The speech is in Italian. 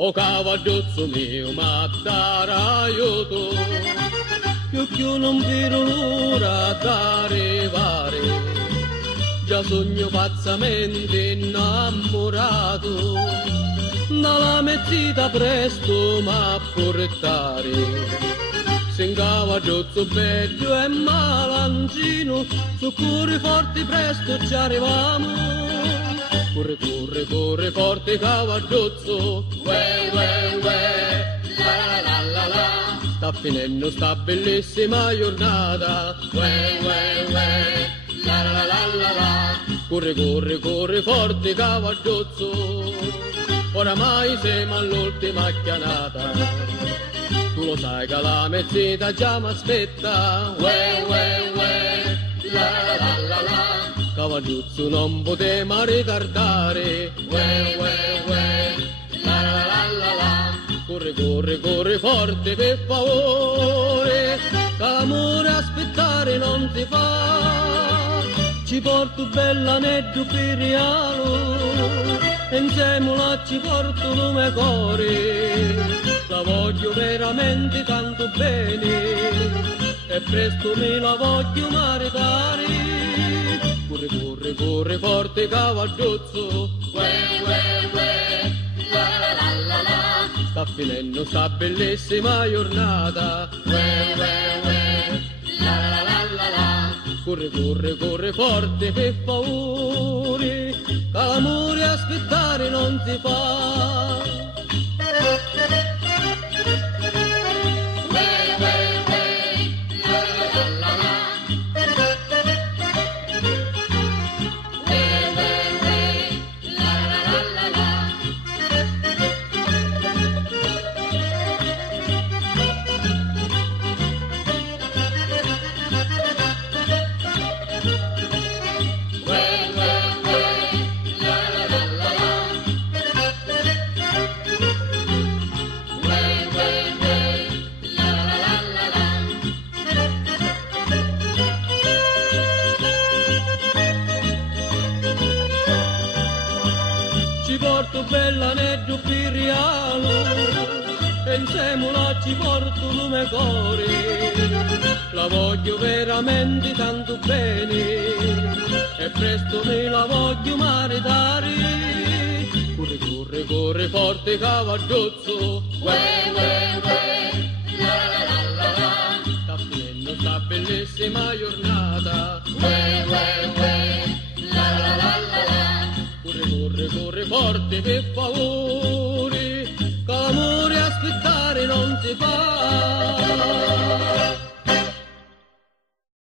O cavalluzzo mio, ma aiuto, più non vedo l'ora d'arrivare, già sogno pazzamente innamorato, dalla mezzita presto ma portare, se in cavalluzzo bello e malancino, su cuore forti presto ci arriviamo. Corre, corre, corre forte cavalluzzo, uè, uè, uè, la la la la. Sta finendo sta bellissima giornata, uè, uè, uè, la la la la la. Corre, corre, corre forte cavalluzzo, oramai siamo all'ultima chianata. Tu lo sai che la mezz'età già m'aspetta, uè, uè, uè, la la la la. Cavalluzzo non poteva ritardare, uè, uè, uè, la la la la la. Corre, corre, corre forte per favore, l'amore aspettare non si fa. Ci porto bella aneddo per regalo, insieme là ci porto il mio cuore. La voglio veramente tanto bene, e presto me la voglio maritare. Corre, corre, corre forte cavalluzzo, uè, uè, uè, la la la la la. Sta finendo sta bellissima giornata, uè, uè, uè, la la la la la. Corre, corre, corre forte per favore, l'amore aspettare non si fa. Bella aneddo per regalo, e insieme là ci porto il mio cuore. La voglio veramente tanto bene, e presto me la voglio maritare. Corre, corre, corre forte cavalluzzo, uè, uè, uè, la la la la la. Sta finendo sta bellissima giornata, uè, uè, uè, la la la la la. Corre, corre, corre forte per favore, che l'amore aspettare non si fa.